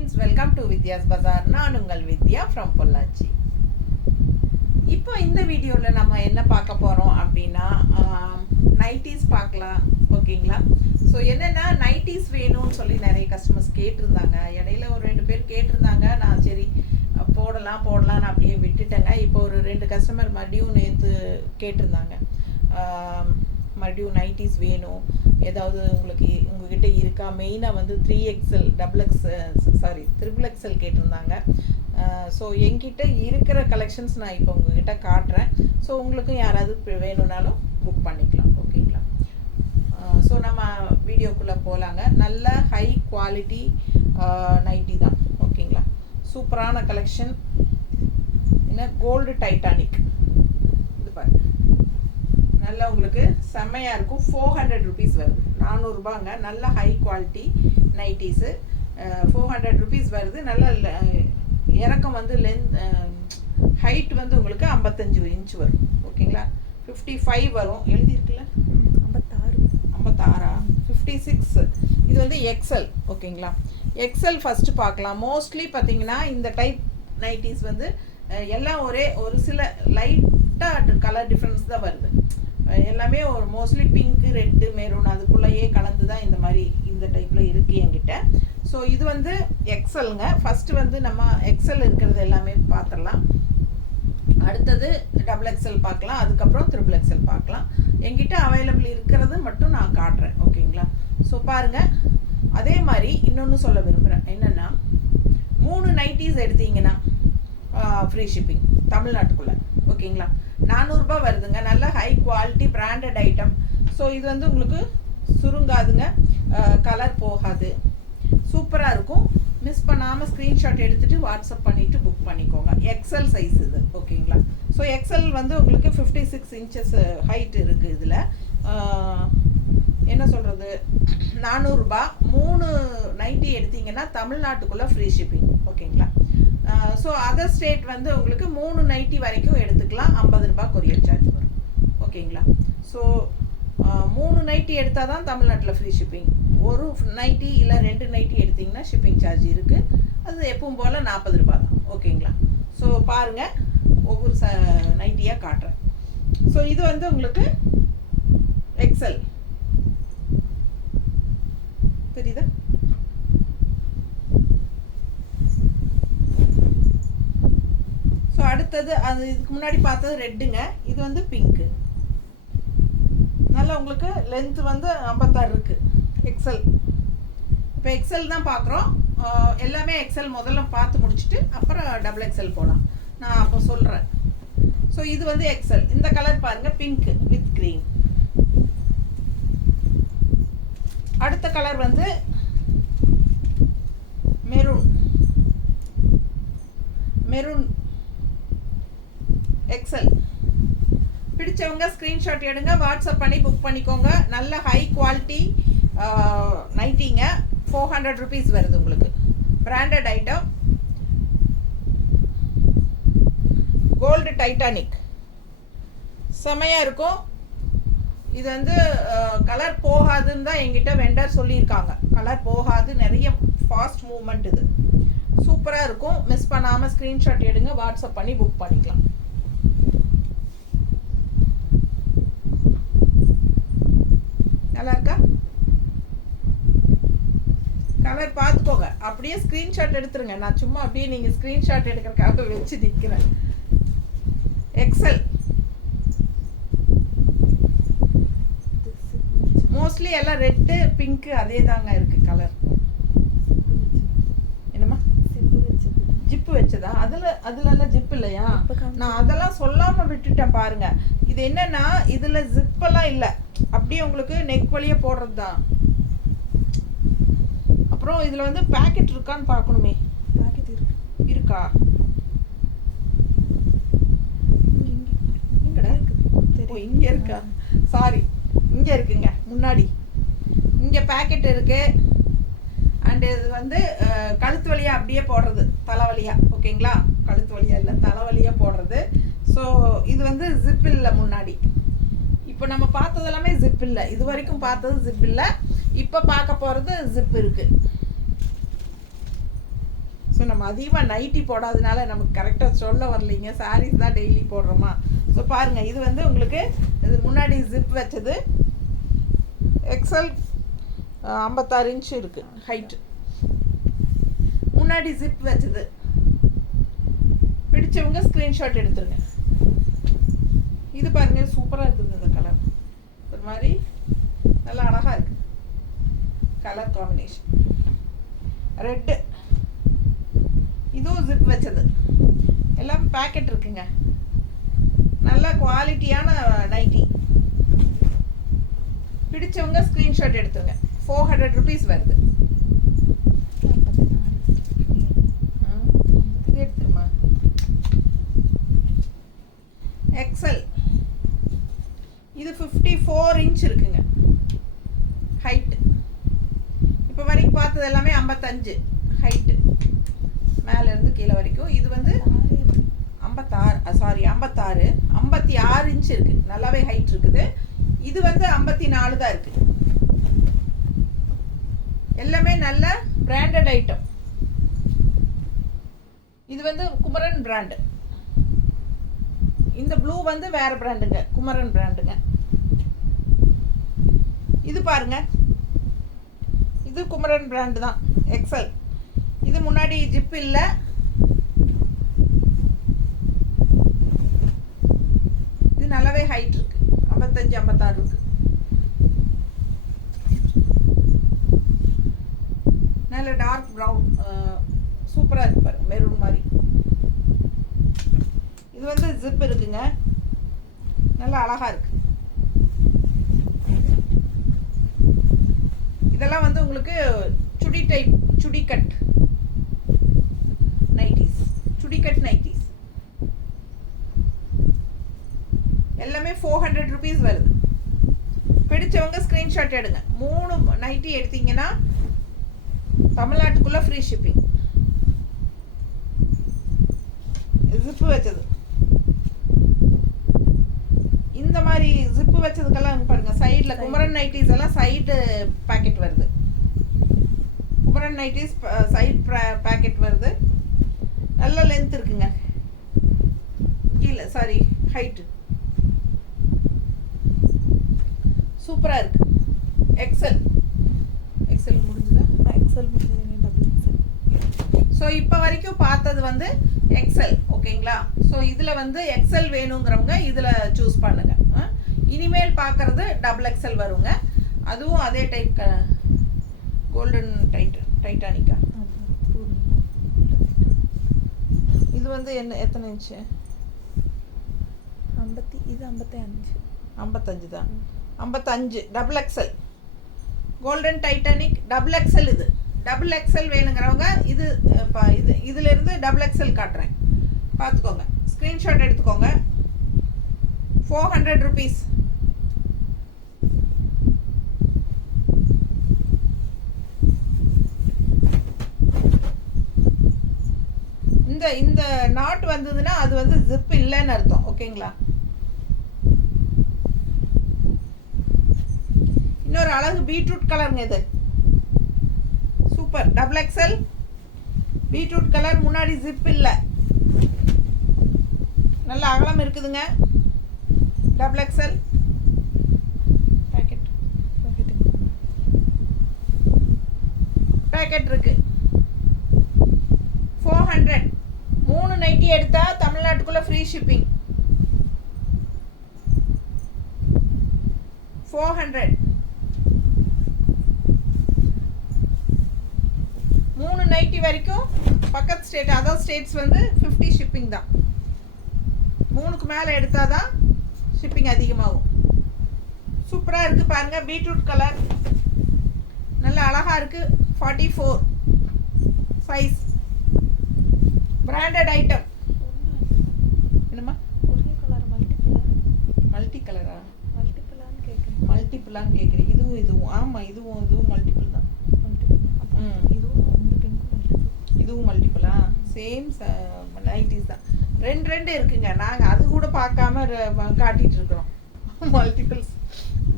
Friends, welcome to Vidya's பஜார். நான் உங்கள் வித்யா from Pollachi. இப்போ இந்த வீடியோவில் நம்ம என்ன பார்க்க போகிறோம் அப்படின்னா நைட்டிஸ் பார்க்கலாம். ஓகேங்களா? ஸோ என்னென்னா நைட்டிஸ் வேணும்னு சொல்லி நிறைய கஸ்டமர்ஸ் கேட்டிருந்தாங்க. இடையில ஒரு 2 பேர் கேட்டிருந்தாங்க. நான் சரி போடலான்னு அப்படியே விட்டுட்டேங்க. இப்போ ஒரு 2 கஸ்டமர் மறுபடியும் நேற்று கேட்டிருந்தாங்க, மறுபடியும் நைட்டிஸ் வேணும், ஏதாவது உங்ககிட்ட இருக்கா? மெயினாக வந்து 3XL ட்ரிபிள் எக்ஸல் கேட்டிருந்தாங்க. ஸோ என்கிட்ட இருக்கிற கலெக்ஷன்ஸ் நான் இப்போ உங்ககிட்ட காட்டுறேன். ஸோ உங்களுக்கும் யாராவது வேணும்னாலும் புக் பண்ணிக்கலாம். ஓகேங்களா? ஸோ நம்ம வீடியோக்குள்ளே போகலாங்க. நல்ல ஹை குவாலிட்டி நைட்டி தான். ஓகேங்களா? சூப்பரான கலெக்ஷன். என்ன கோல்டு டைட்டானிக் இது பாருங்க, நல்லா உங்களுக்கு செம்மையாக இருக்கும். 400 ருபீஸ் வருது. 400 ரூபாங்க. நல்ல ஹை குவாலிட்டி நைட்டிஸு 400 ருபீஸ் வருது. நல்ல இறக்கம் வந்து ஹைட் வந்து உங்களுக்கு 55 இன்ச் வரும். ஓகேங்களா? 55 வரும். எழுதியிருக்குல்ல 56 56. இது வந்து எக்ஸல். ஓகேங்களா? எக்ஸல் ஃபஸ்ட்டு பார்க்கலாம். மோஸ்ட்லி பார்த்தீங்கன்னா இந்த டைப் நைட்டிஸ் வந்து எல்லாம் ஒரு சில லைட்டாக கலர் டிஃப்ரென்ஸ் தான் வருது. எல்லாமே ஒரு மோஸ்ட்லி பிங்க்கு, ரெட்டு, மெரூன் அதுக்குள்ளேயே கலந்து தான் இந்த மாதிரி இந்த டைப்பில் இருக்குது என்கிட்ட. ஸோ இது வந்து எக்ஸலுங்க. ஃபஸ்ட்டு வந்து நம்ம எக்ஸல் இருக்கிறது எல்லாமே பார்த்துடலாம். அடுத்தது டபுள் எக்ஸல் பார்க்கலாம். அதுக்கப்புறம் ட்ரிபிள் எக்ஸல் பார்க்கலாம். என்கிட்ட அவைலபிள் இருக்கிறது மட்டும் நான் காட்டுறேன். ஓகேங்களா? ஸோ பாருங்கள். அதே மாதிரி இன்னொன்று சொல்ல விரும்புகிறேன். என்னென்னா 3 நைட்டிஸ் எடுத்தீங்கன்னா ஃப்ரீ ஷிப்பிங் தமிழ்நாட்டுக்குள்ளே. ஓகேங்களா? 400 ரூபாய் வருதுங்க. நல்ல high quality branded item. So இது வந்து உங்களுக்கு சுருங்காதுங்க, கலர் போகாது, சூப்பராக இருக்கும். மிஸ் பண்ணாமல் ஸ்க்ரீன்ஷாட் எடுத்துகிட்டு வாட்ஸ்அப் பண்ணிவிட்டு புக் பண்ணிக்கோங்க. எக்ஸல் சைஸ் இது. ஓகேங்களா? ஸோ எக்ஸல் வந்து உங்களுக்கு 56 இன்ச்சஸ் ஹைட் இருக்குது. இதில் என்ன சொல்கிறது, 400 ரூபாய் 3 நைட்டி எடுத்தீங்கன்னா தமிழ்நாட்டுக்குள்ளே ஃப்ரீ ஷிப்பிங். ஓகேங்களா? ஸோ அதர் ஸ்டேட் வந்து உங்களுக்கு 3 நைட்டி வரைக்கும் எடுத்துக்கலாம். 50 ரூபாய் கொரியர் சார்ஜ் வரும். ஓகேங்களா? ஸோ 3 நைட்டி எடுத்தால் தான் தமிழ்நாட்டில் ஃப்ரீ ஷிப்பிங். ஒரு நைட்டி இல்லை 2 நைட்டி எடுத்திங்கன்னா ஷிப்பிங் சார்ஜ் இருக்குது. அது எப்பவும் போல் 40 ரூபாய் தான். ஓகேங்களா? ஸோ பாருங்கள், ஒவ்வொரு நைட்டியாக காட்டுறேன். ஸோ இது வந்து உங்களுக்கு எக்ஸல் தெரியுதா? ஸோ அடுத்தது அது இதுக்கு முன்னாடி பார்த்தது ரெட்டுங்க. இது வந்து பிங்க்கு. நல்லா உங்களுக்கு லென்த் வந்து 56 இருக்குது. எக்ஸல். இப்போ எக்ஸல் தான் பார்க்குறோம். எல்லாமே எக்ஸல் முதல்ல பார்த்து முடிச்சுட்டு அப்புறம் டபுள் எக்ஸல் போகலாம். நான் அப்போ சொல்கிறேன். ஸோ இது வந்து எக்ஸல். இந்த கலர் பாருங்கள், பிங்க் வித் க்ரீன். அடுத்த கலர் வந்து மெரூன் எக்ஸல். பிடிச்சவங்க ஸ்க்ரீன்ஷாட் எடுங்க, வாட்ஸ்அப் பண்ணி புக் பண்ணிக்கோங்க. நல்ல ஹை குவாலிட்டி நைட்டிங்க. 400 ருபீஸ் வருது உங்களுக்கு. Branded item. கோல்டு டைட்டானிக் செமையாக இருக்கும். இது வந்து கலர் போகாதுன்னு தான் எங்கிட்ட வெண்டர் சொல்லியிருக்காங்க. கலர் போகாது, நிறைய ஃபாஸ்ட் மூவ்மெண்ட். இது சூப்பராக இருக்கும். மிஸ் பண்ணாமல் ஸ்க்ரீன்ஷாட் எடுங்க, வாட்ஸ்அப் பண்ணி புக் பண்ணிக்கலாம். நல்லா இருக்கா? கலர் பார்த்துக்கோங்க. அப்படியே ஸ்க்ரீன்ஷாட் எடுத்துருங்க. நான் சும்மா அப்படியே நீங்கள் ஸ்க்ரீன்ஷாட் எடுக்கிறதுக்காக வச்சு நிற்கிறேன். எக்ஸல். மோஸ்ட்லி எல்லாம் ரெட்டு, பிங்க்கு அதே தாங்க இருக்குது கலர். என்னம்மா ஜிப்பு வச்சதா? அதுலலாம் ஜிப் இல்லையா? நான் அதெல்லாம் சொல்லாமல் விட்டுட்டேன் பாருங்க. இது என்னன்னா இதில் ஜிப்பெல்லாம் இல்லை, அப்படியே உங்களுக்கு நெக் வழியே போடுறது தான். அப்புறம் இதில் வந்து பேக்கெட் இருக்கான்னு பார்க்கணுமே. பேக்கெட் இருக்கா? இங்கே இருக்கா? சாரி, இங்கே இருக்குங்க முன்னாடி. இங்கே பேக்கெட் இருக்கு. அண்டு இது வந்து கழுத்து வழியாக அப்படியே போடுறது, தலைவலியாக. ஓகேங்களா? கழுத்து வழியாக இல்லை, தலைவலியாக போடுறது. ஸோ இது வந்து ஜிப் இல்லை முன்னாடி. இப்போ நம்ம பார்த்தது எல்லாமே ஜிப் இல்லை. இது வரைக்கும் பார்த்தது ஜிப் இல்லை. இப்போ பார்க்க போகிறது ஜிப் இருக்குது. ஸோ நம்ம அதிகமாக நைட்டி போடாதனால நமக்கு கரெக்டாக சொல்ல வரலைங்க. சாரீஸ் தான் டெய்லி போடுறோமா. ஸோ பாருங்கள், இது வந்து உங்களுக்கு இது முன்னாடி ஜிப் வச்சது. எக்ஸல் 56 இன்ச் இருக்குது ஹைட்டு. முன்னாடி ஜிப் வச்சது. பிடிச்சவங்க ஸ்க்ரீன்ஷாட் எடுத்துருங்க. இது பாருங்க, சூப்பராக இருக்குது இந்த கலர். ஒரு மாதிரி நல்லா அழகாக இருக்குது கலர் காம்பினேஷன். ரெட்டு, இதுவும் ஜிப் வச்சது. எல்லாம் பேக்கெட் இருக்குங்க. நல்ல குவாலிட்டியான நைட்டி. பிடிச்சவங்க ஸ்க்ரீன்ஷாட் எடுத்துங்க. 400 rupees வருது. இது எடுத்துருமா. எக்ஸல், இது 54 இன்ச் இருக்குங்க ஹைட்டு. இப்போ வரைக்கும் பார்த்தது எல்லாமே 55 ஹைட்டு, மேலேருந்து கீழே வரைக்கும். இது வந்து 56 இன்ச் இருக்குது. நல்லாவே ஹைட் இருக்குது. இது வந்து 54 தான் இருக்குது. எல்லாமே நல்ல பிராண்டட் ஐட்டம். இது வந்து குமரன் பிராண்டு. இந்த ப்ளூ வந்து வேற பிராண்டுங்க, குமரன் பிராண்டுங்க. இது பாருங்க, இது குமரன் பிராண்டு தான். எக்ஸல். இது முன்னாடி ஜிப் இல்லை. இது நல்லாவே ஹைட் இருக்கு. 55 56 இருக்கு. நல்ல டார்க் ப்ரௌன், சூப்பராக இருக்கு பாருங்க, மெரூன் மாதிரி. இது வந்து ஜிப் இருக்குங்க. நல்லா அழகா இருக்கு. இதெல்லாம் வந்து உங்களுக்கு சுடி டைப், சுடி கட் நைட்டிஸ், சுடி கட் நைட்டிஸ். எல்லாமே 400 rupees வருது. பிடிச்சவங்க ஸ்கிரீன்ஷாட் எடுங்க. 3 நைட்டி எடுத்தீங்கன்னா தமிழ்நாட்டுக்குள்ள ஃப்ரீ ஷிப்பிங். ஜிப்பு வச்சது. இந்த மாதிரி ஜிப்பு வச்சதுக்கெல்லாம் பாருங்க, சைடில் குமரன் நைட்டிஸ் எல்லாம் சைடு பேக்கெட் வருது. குமரன் நைட்டிஸ் சைட் பேக்கெட் வருது. நல்ல லென்த் இருக்குங்க. கீழே சாரி ஹைட்டு சூப்பராக இருக்கு. எக்ஸல், எக்ஸல் முடிஞ்சுதா? எக்ஸல் முடிஞ்சு. Double XL. ஸோ இப்போ வரைக்கும் பார்த்தது வந்து எக்ஸல், ஓகேங்களா? ஸோ இதில் வந்து எக்ஸல் வேணுங்கிறவங்க இதில் சூஸ் பண்ணுங்க. இனிமேல் பார்க்குறது டபுள் எக்ஸல் வருங்க. அதுவும் அதே டைப் கோல்டன் டைட்டானிக்கா. இது வந்து என்ன, எத்தனை இன்ச்சு? 50. இது 55. 55 தான். 55 double XL golden titanic double XL. இது டபுள் எக்ஸல் வேணுங்கிறவங்க இது இதிலிருந்து டபுள் எக்ஸல் காட்டுறேன், பார்த்துக்கோங்க. ஸ்க்ரீன்ஷாட் எடுத்துக்கோங்க. 400 rupees. இந்த நாட் வந்ததுன்னா அது வந்து ஜிப் இல்லைன்னு அர்த்தம், ஓகேங்களா? இன்னொரு அழகு பீட்ரூட் கலருங்க. இது super double XL beetroot colour. முன்னாடி ஜிப் இல்லை, நல்ல அகலம் இருக்குதுங்க. டபுள் எக்ஸல் பேக்கெட் இருக்கு. 400. 3 நைட்டி எடுத்தா தமிழ்நாட்டுக்குள்ள ஃப்ரீ ஷிப்பிங். 400. 3 நைட்டி வரைக்கும் பக்கத்து ஸ்டேட், அதர் ஸ்டேட்ஸ் வந்து 50 ஷிப்பிங் தான். 3க்கு மேலே எடுத்தால் தான் ஷிப்பிங் அதிகமாகும். சூப்பராக இருக்குது பாருங்கள். பீட்ரூட் கலர் நல்ல அழகாக இருக்குது. 44 சைஸ். Branded item. என்னம்மா? ஒரே கலர் மல்டி கலரா? மல்டிபிளான்னு கேட்குறேன். இதுவும் ஆமாம், இதுவும் மல்டிபிள் தான். இதுவும் மல்டிபிளா? சேம் நைட்டிஸ் தான். ரெண்டு இருக்குங்க. நாங்கள் அது கூட பார்க்காம காட்டிகிட்டு இருக்கிறோம். மல்டிபிள்ஸ்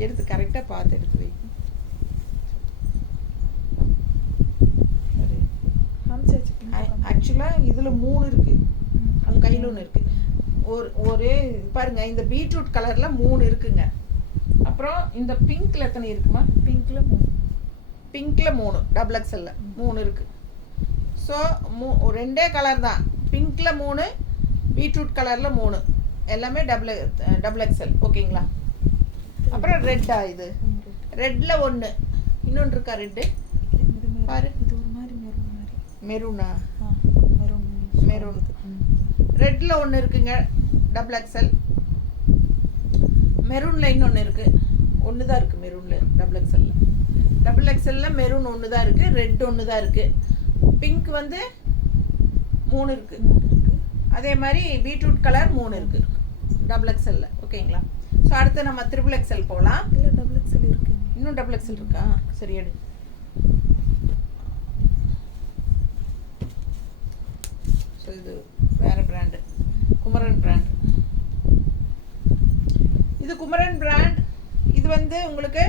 எடுத்து கரெக்டாக பார்த்து எடுத்து வைக்கும். ஆக்சுவலாக இதில் 3 இருக்குது, அந்த கையில் ஒன்று இருக்குது. ஒரே பாருங்கள், இந்த பீட்ரூட் கலரில் 3 இருக்குங்க. அப்புறம் இந்த பிங்க்கில் எத்தனை இருக்குமா? பிங்க்கில் 3, பிங்க்கில் 3, டபுள் எக்ஸலில் 3 இருக்குது. ஸோ ரெண்டே கலர் தான், பிங்க்கில் 3, பீட்ரூட் கலரில் 3, எல்லாமே டபுள் எக்ஸல். ஓகேங்களா? அப்புறம் ரெட்டா? இது ரெட்டில் 1, இன்னொன்று இருக்கா ரெட்டு பாரு. இது ஒரு மாதிரி மெரூனா? மெரூன். ரெட்டில் 1 இருக்குங்க, டபுள் எக்ஸல். மெரூனில் இன்னொன்று இருக்குது, 1 தான் இருக்குது மெரூனில். டபுள் எக்ஸலில் மெரூன் 1 தான் இருக்குது, ரெட் 1 தான் இருக்குது. பிங்க் வந்து 3 இருக்குது. அதே மாதிரி பீட்ரூட் கலர் 3 இருக்குது டபுள் எக்ஸலில். ஓகேங்களா? ஸோ அடுத்து நம்ம ட்ரிபிள் எக்ஸல் போகலாம். இல்லை, டபுள் எக்ஸல் இருக்குது. இன்னும் டபுள் எக்ஸல் இருக்கா? சரி எடு. ஸோ இது வேறு பிராண்டு, குமரன் பிராண்ட். இது குமரன் பிராண்ட். இது வந்து உங்களுக்கு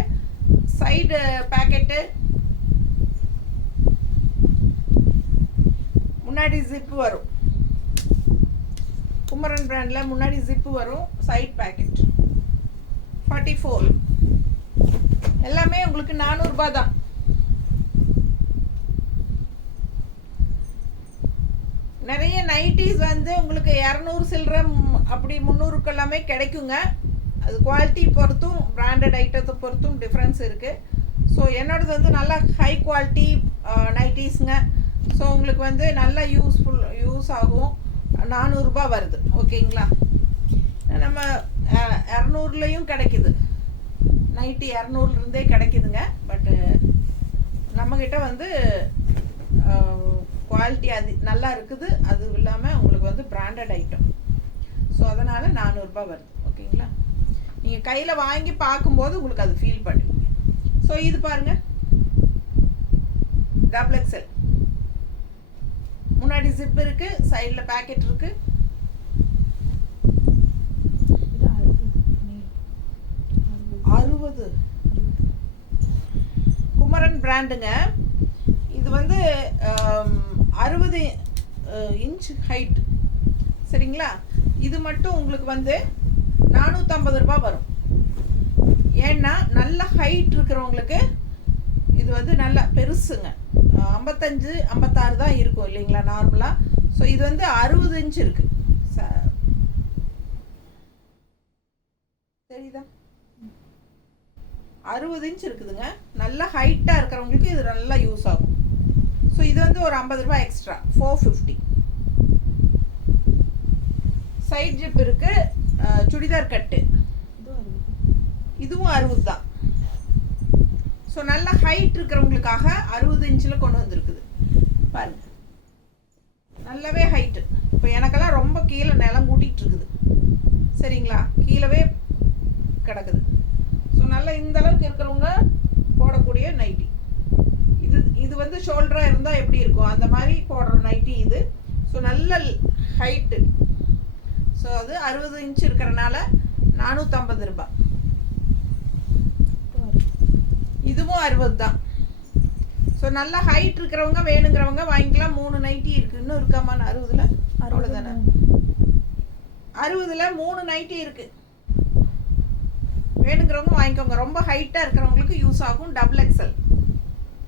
சைடு பேக்கெட்டு, முன்னாடி ஜிப்பு வரும். குமரன் பிராண்டில் முன்னாடி ஜிப்பு வரும், சைட் பேக்கெட். 44. எல்லாமே உங்களுக்கு 400 ரூபாய் தான். நிறைய நைட்டிஸ் வந்து உங்களுக்கு 200 சில்லற அப்படி 300க்கு எல்லாமே கிடைக்குங்க. அது குவாலிட்டி பொறுத்தும் பிராண்டட் ஐட்டத்தை பொறுத்தும் டிஃப்ரென்ஸ் இருக்குது. ஸோ என்னோடது வந்து நல்லா ஹை குவாலிட்டி நைட்டிஸுங்க. ஸோ உங்களுக்கு வந்து நல்லா யூஸ் ஆகும். 400 ரூபாய் வருது. ஓகேங்களா? நம்ம 200லையும் கிடைக்குது, நைட்டி 200லேருந்தே கிடைக்குதுங்க. பட்டு நம்மக்கிட்ட வந்து குவாலிட்டி அது நல்லா இருக்குது. அது இல்லாமல் உங்களுக்கு வந்து பிராண்டட் ஐட்டம். ஸோ அதனால் 400 ரூபாய் வருது. ஓகேங்களா? நீங்கள் கையில் வாங்கி பார்க்கும்போது உங்களுக்கு அது ஃபீல் பண்ணுவீங்க. ஸோ இது பாருங்கள், டபுள் எக்ஸல். முன்னாடி ஜிப் இருக்குது, சைடில் பேக்கெட் இருக்குது. இது 60. குமரன் பிராண்டுங்க. இது வந்து 60 இன்ச் ஹைட். சரிங்களா? இது மட்டும் உங்களுக்கு வந்து 450 ரூபாய் வரும். ஏன்னா நல்ல ஹைட் இருக்கிறவங்களுக்கு இது வந்து நல்லா பெருசுங்க. 55 56 தான் இருக்கும் இல்லைங்களா நார்மலாக. ஸோ இது வந்து 60 இன்ச் இருக்குது. தெரியுதா? 60 இன்ச் இருக்குதுங்க. நல்ல ஹைட்டாக இருக்கிறவங்களுக்கு இது நல்லா யூஸ் ஆகும். ஸோ இது வந்து ஒரு 50 ரூபாய் எக்ஸ்ட்ரா, 450. சைட் ஜிப் இருக்குது, சுடிதார் கட்டு. இதுவும் 60 தான். ஸோ நல்ல ஹைட் இருக்கிறவங்களுக்காக 60 இன்ச்சில் கொண்டு வந்திருக்குது பாருங்க. நல்லாவே ஹைட்டு. இப்போ எனக்கெல்லாம் ரொம்ப கீழே நிலம் கூட்டிகிட்டு இருக்குது. சரிங்களா? கீழவே கிடக்குது. ஸோ நல்லா இந்த அளவுக்கு இருக்கிறவங்க போடக்கூடிய நைட்டி இது. இது வந்து ஷோல்டராக இருந்தால் எப்படி இருக்கும் அந்த மாதிரி போடுற நைட்டி இது. ஸோ நல்ல ஹைட்டு. ஸோ அது 60 இன்ச் இருக்கிறனால 450 ரூபாய். இதுவும் 60 தான். ஸோ நல்ல ஹைட் இருக்கிறவங்க வேணுங்கிறவங்க வாங்கிக்கலாம். 3 நைட்டி இருக்குது. இன்னும் இருக்காமா? 60ல் அவ்வளோதானே? 60ல் 3 நைட்டி இருக்குது. வேணுங்கிறவங்க வாங்கிக்கோங்க. ரொம்ப ஹைட்டாக இருக்கிறவங்களுக்கு யூஸ் ஆகும். Double XL.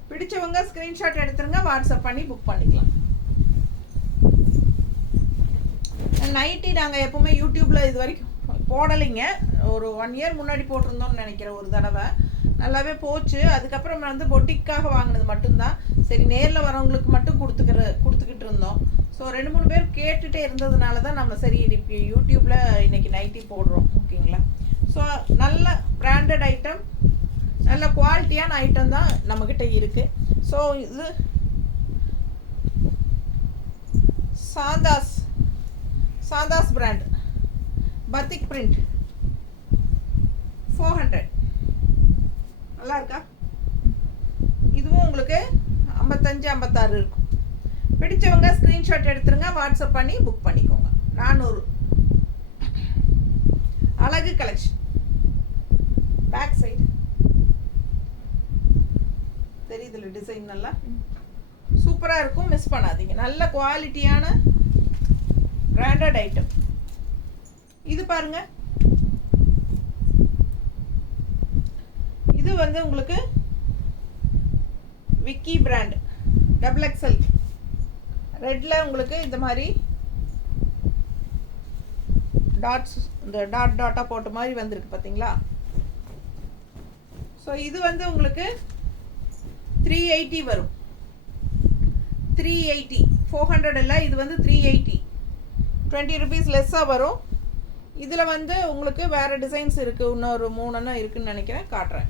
பிடிச்சவங்க ஸ்க்ரீன்ஷாட் எடுத்துருங்க, வாட்ஸ்அப் பண்ணி புக் பண்ணிக்கலாம். நைட்டி நாங்கள் எப்போவுமே யூடியூப்பில் இது வரைக்கும் போடலைங்க. ஒரு 1 இயர் முன்னாடி போட்டிருந்தோம்னு நினைக்கிறேன் ஒரு தடவை. நல்லாவே போச்சு. அதுக்கப்புறம் வந்து பொட்டிக்காக வாங்கினது மட்டும்தான். சரி, நேரில் வரவங்களுக்கு மட்டும் கொடுத்துக்கிட்டு இருந்தோம். ஸோ 2-3 பேர் கேட்டுகிட்டே இருந்ததுனால தான் நம்ம சரி யூடியூப்பில் இன்றைக்கி நைட்டி போடுறோம். ஓகேங்களா? ஸோ நல்ல பிராண்டட் ஐட்டம், நல்ல குவாலிட்டியான ஐட்டம் தான் நம்மக்கிட்ட இருக்குது. ஸோ இது சாந்தாஸ் பிராண்ட் பத்திக் பிரிண்ட் 400. நல்லா இருக்கா? இதுவும் உங்களுக்கு 55-56 இருக்கும். பிடிச்சவங்க ஸ்க்ரீன்ஷாட் எடுத்துருங்க, வாட்ஸ்அப் பண்ணி புக் பண்ணிக்கோங்க. 400. அழகு கலெக்ஷன். பேக் சைடு தெரியுதுல டிசைன் நல்லா. சூப்பராக இருக்கும், மிஸ் பண்ணாதீங்க. நல்ல குவாலிட்டியான பிராண்டட் ஐட்டம். இது பாருங்க, இது வந்து உங்களுக்கு விக்கி பிராண்ட் டபுள் எக்ஸல் ரெட்டில் உங்களுக்கு இந்த மாதிரி டாட்ஸ், இந்த டாட்டாக போட்ட மாதிரி வந்திருக்கு பார்த்தீங்களா. ஸோ இது வந்து உங்களுக்கு 380 வரும். 380, 400 இல்லை, இது வந்து 380, 20 rupees லெஸ்ஸாக வரும். இதில் வந்து உங்களுக்கு வேறு டிசைன்ஸ் இருக்குது, இன்னொரு 3 இருக்குதுன்னு நினைக்கிறேன், காட்டுறேன்.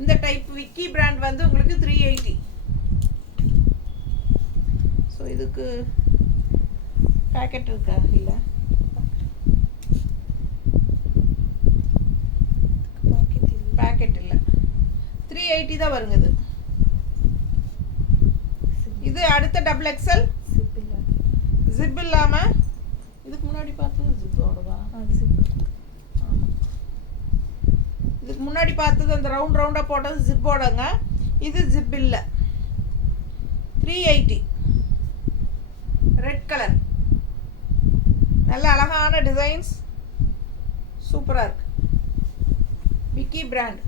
இந்த டைப் விக்கி பிராண்ட் வந்து உங்களுக்கு 380. ஸோ இதுக்கு பேக்கெட் இருக்கா? இல்லை, பேக்கெட் இல்லை, 380 தான் வருங்க. இது அடுத்த டபுள் எக்ஸல் ஜிப் இல்லாமல். இதுக்கு முன்னாடி பார்த்தது ஜிப்போடவா? இதுக்கு முன்னாடி பார்த்தது அந்த ரவுண்டாக போட்டது ஜிப்போடங்க. இது ஜிப் இல்லை. 380 ரெட் கலர், நல்ல அழகான டிசைன்ஸ், சூப்பராக இருக்கு. விக்கி பிராண்ட்.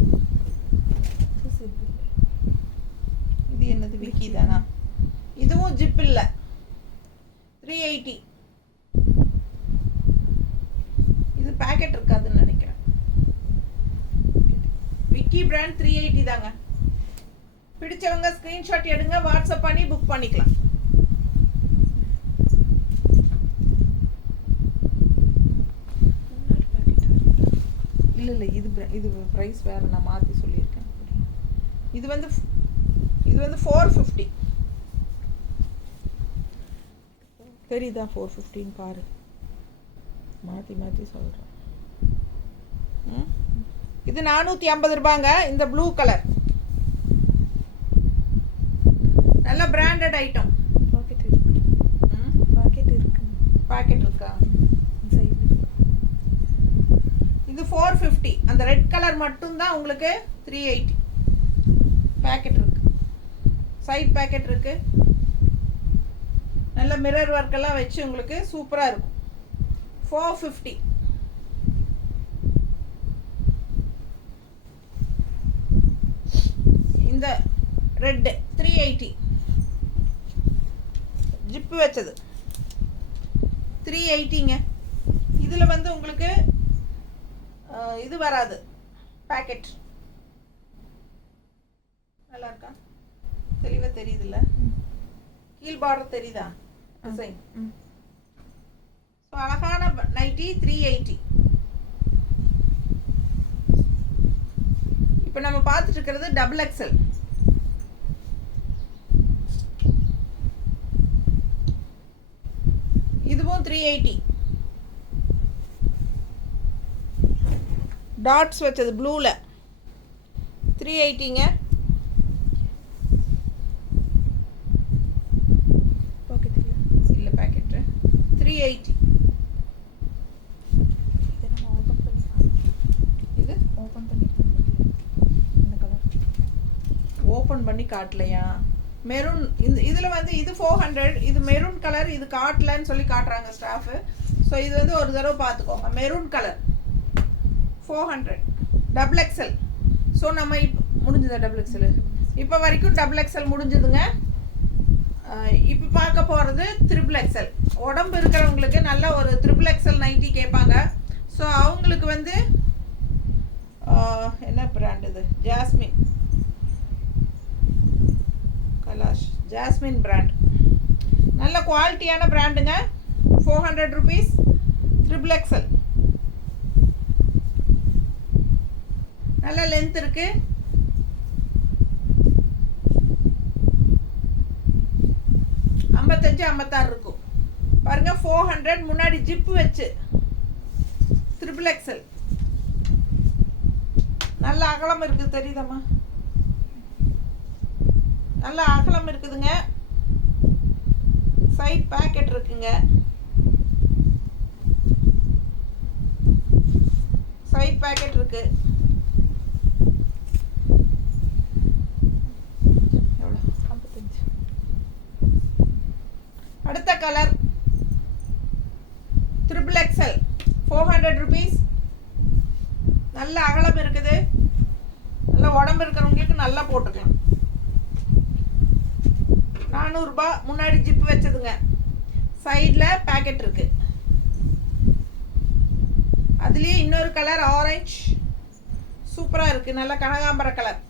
இது என்னது? விக்கி தானா? இதுவும் ஜிப் இல்லை. 380. இது பேக்கெட் இருக்காதுன்னு நினைக்கிறேன். விக்கி பிராண்ட் 380 தாங்க. பிடிச்சவங்க ஸ்கிரீன்ஷாட் எடுங்க, வாட்ஸ்அப் பண்ணி புக் பண்ணிக்கலாம். இல்லை, இது ப்ரைஸ் வேறு, நான் மாற்றி சொல்லியிருக்கேன். இது வந்து 450. தெரியுதா? 450 பாரு, மாற்றி சொல்கிறேன். இது 450 ரூபாங்க. இந்த ப்ளூ கலர் நல்ல பிராண்டட் ஐட்டம். பாக்கெட் இருக்கா? இது 450. அந்த ரெட் கலர் மட்டும்தான் உங்களுக்கு 380. பேக்கெட் இருக்கு, சைட் பேக்கெட் இருக்கு. நல்ல மிரர் ஒர்க் எல்லாம் வச்சு உங்களுக்கு சூப்பராக இருக்கும். 450. இந்த ரெட் 380 ஜிப்பு வச்சது 380ங்க. இதில் வந்து உங்களுக்கு இது வராது, பேக்கெட். நல்லா இருக்கா? தெளிவாக தெரியுதுல்ல? கீழ் பார்டர் தெரியுதா? டிசைன். ஸோ அழகான நைட்டி 380. இப்போ நம்ம பார்த்துட்டு இருக்கிறது டபுள் எக்ஸல். இதுவும் 380. டாட்ஸ் வச்சது ப்ளூவில் 380ங்க. இல்லை, பேக்கெட்டு 380. இது ஓப்பன் பண்ணி காட்டலையா? மெரூன். இதில் வந்து இது 400, இது மெரூன் கலர். இது காட்டலன்னு சொல்லி காட்டுறாங்க ஸ்டாஃபு. ஸோ இது வந்து ஒரு தடவை பார்த்துக்கோங்க. Maroon colour 400 double XL. So நம்ம இப்போ முடிஞ்சதா டபுள் எக்ஸல்? இப்போ வரைக்கும் டபுள் எக்ஸல் முடிஞ்சதுங்க. இப்போ பார்க்க போகிறது த்ரிபிள் எக்ஸல். உடம்பு இருக்கிறவங்களுக்கு நல்ல ஒரு த்ரிபிள் எக்ஸல் நைட்டி கேட்பாங்க. ஸோ அவங்களுக்கு வந்து என்ன பிராண்ட் இது? Jasmine Kalash jasmine brand. நல்ல குவாலிட்டியான பிராண்டுங்க. 400 rupees த்ரிபிள் எக்ஸல். நல்ல லென்த் இருக்கு. $55, $56 இருக்கும் பாருங்க. 400 முன்னாடி ஜிப்பு வச்சு த்ரிபிள் எக்ஸல். நல்ல அகலம் இருக்குது, தெரியுதாம்மா? நல்ல அகலம் இருக்குதுங்க. சைட் பேக்கெட் இருக்குங்க. சைட் பேக்கெட் இருக்கு. எவ்வளோ? 55. அடுத்த கலர் ட்ரிபிள் எக்ஸல் 400 ருபீஸ். நல்ல அகலம் இருக்குது, நல்ல உடம்பு இருக்கிறவங்களுக்கு நல்லா போட்டுக்கலாம். 400 ரூபாய். முன்னாடி ஜிப் வச்சதுங்க, சைடில் பேக்கெட் இருக்கு. அதுலேயே இன்னொரு கலர் ஆரஞ்சு சூப்பராக இருக்குது, நல்ல கனகாம்பர கலர்,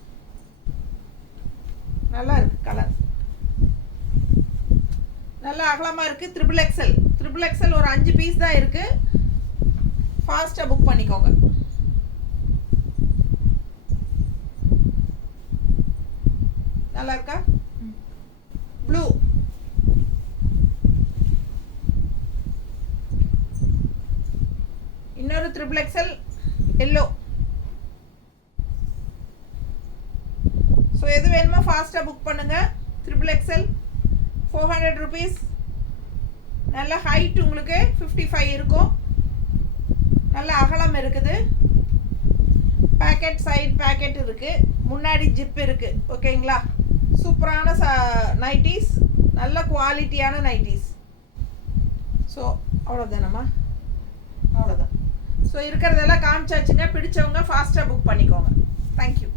நல்லா இருக்கு கலர், நல்ல அகலமாக இருக்குது. Triple XL. ட்ரிபிள் எக்ஸல் ஒரு 5 பீஸ் தான் இருக்குது, ஃபாஸ்ட்டாக புக் பண்ணிக்கோங்க. நல்லா இருக்கா? ப்ளூ, இன்னொரு ட்ரிபிள் எக்ஸல் எல்லோ. ஸோ எது வேணுமோ ஃபாஸ்ட்டாக புக் பண்ணுங்க. Triple XL 400 rupees. நல்ல ஹைட் உங்களுக்கு 55 இருக்கும், நல்ல அகலம் இருக்குது. பேக்கெட் சைடு பேக்கெட் இருக்குது, முன்னாடி ஜிப் இருக்குது. ஓகேங்களா? சூப்பரான நைட்டிஸ், நல்ல குவாலிட்டியான நைட்டிஸ். ஸோ அவ்வளோதானம்மா, அவ்வளோதான். ஸோ இருக்கிறதெல்லாம் காமிச்சாச்சுங்க. பிடிச்சவங்க ஃபாஸ்ட்டாக புக் பண்ணிக்கோங்க. தேங்க்யூ.